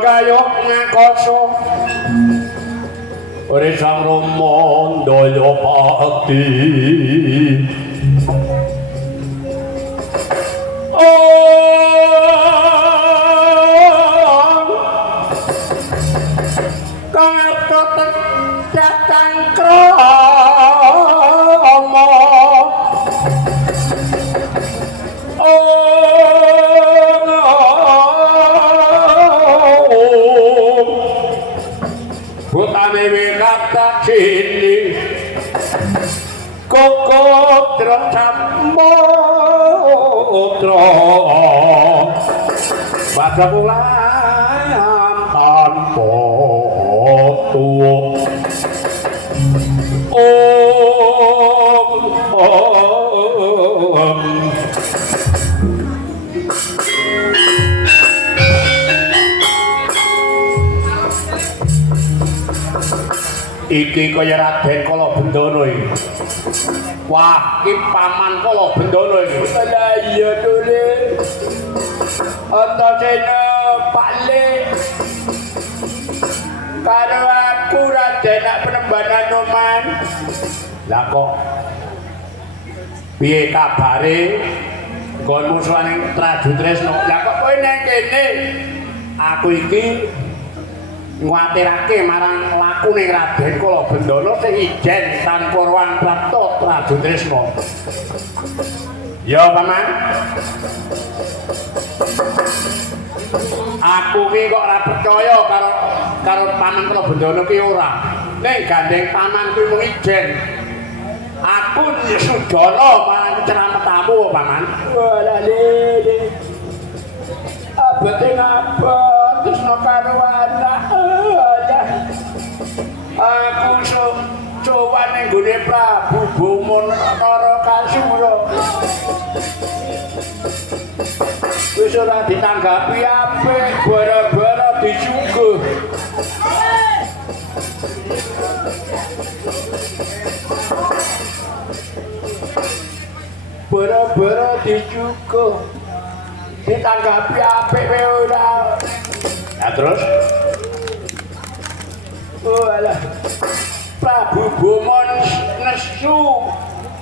Kayok ngakoso ore sang Rama daya pakti kang tetep datang krama Butane kata kini koko tercamotro baca pulang tanpa tuh iki kaya Raden Kala Bendana iki. Wah, iki paman Kala Bendana iki. Lah iya dole. Antasena Pak Le. Karo aku Raden Penembanan Noman. Lah kok piye kabare? Nggon musuhane Tradu Tresno. Lah kok kowe nang kene? Aku iki nguatirake marang lakune Raden Kala Bendana sing ijen tanpa ruang prapta Tradu Tresna. Ya, Paman. Aku ki kok ora percaya karo Paman Kala Bendana ki ora. Ning gandeng Paman kuwi mung ijen. Aku Sudana marang cerametamu, Paman. Walah lele. Abote ngapa Tresna karo anak. Aku sowan ning gone Prabu Boma Narakasura. Wis ora ditanggapi apik, bara-bara dicukuh. Bara-bara dicukuh. Ditanggapi apik wae ora. Nah terus alah Prabu Boma nesu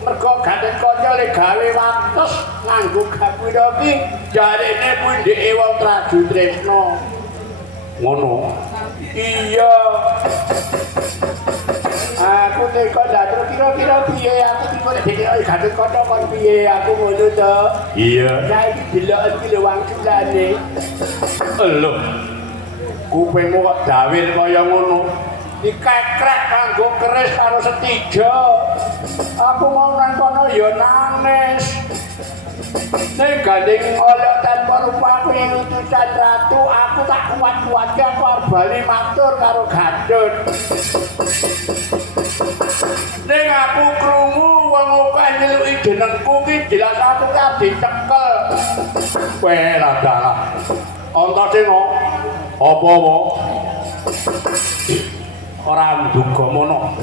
mergo Gathotkaca le gawe wates nganggo gapura ki jarene pundheke wong Tradu Tresna. Ngono. Iya. Aku teko dateng kira-kira piye aku dikone dhewe Gathotkaca kon piye aku ngono to. Iya. Saiki deloken ki lho wangsulane. Lho. Kupingmu kok dawil kaya ngono. Dikekrek kanggo keris karo Setija. Aku mau nang kono ya nangis. Ning gandeng oleh tanpa rupa aku yang utusan ratu, aku tak kuat-kuatke aku arep bali matur karo Gathot. Ning aku krungu wong akeh nyeluki jenengku ki jelas aku kan dicekel. Kowe ra dalah. Antasena apa-apa? Ora nduga mono.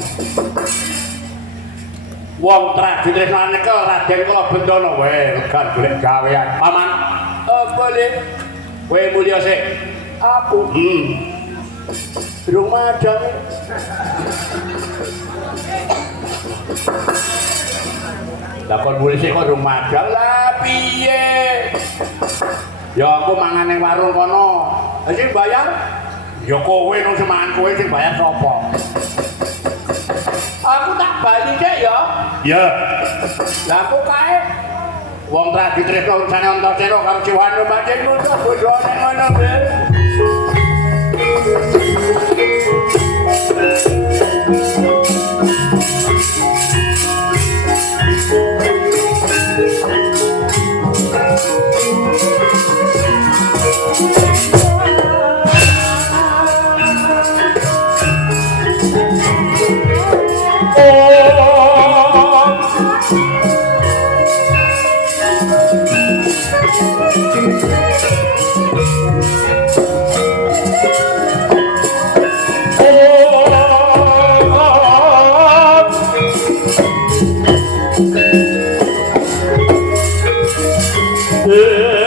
Wong Tradu Tresna nyekel Raden Kala Bendana wae legan golek gawean. Paman, boleh. Kowe mulya sik. Aku. Durung madang. Lah kon mulih sik kok durung madang. Lah piye? Ya aku mangan ning warung kono. Sing bayar? Ya kowe nang semangan kowe sing bayar sapa? Aku tak bali sik ya. Ya. Lah aku kae wong Tradu Tresna urusane Antasena karo Jiwana Bajen ngono bodhone ngono.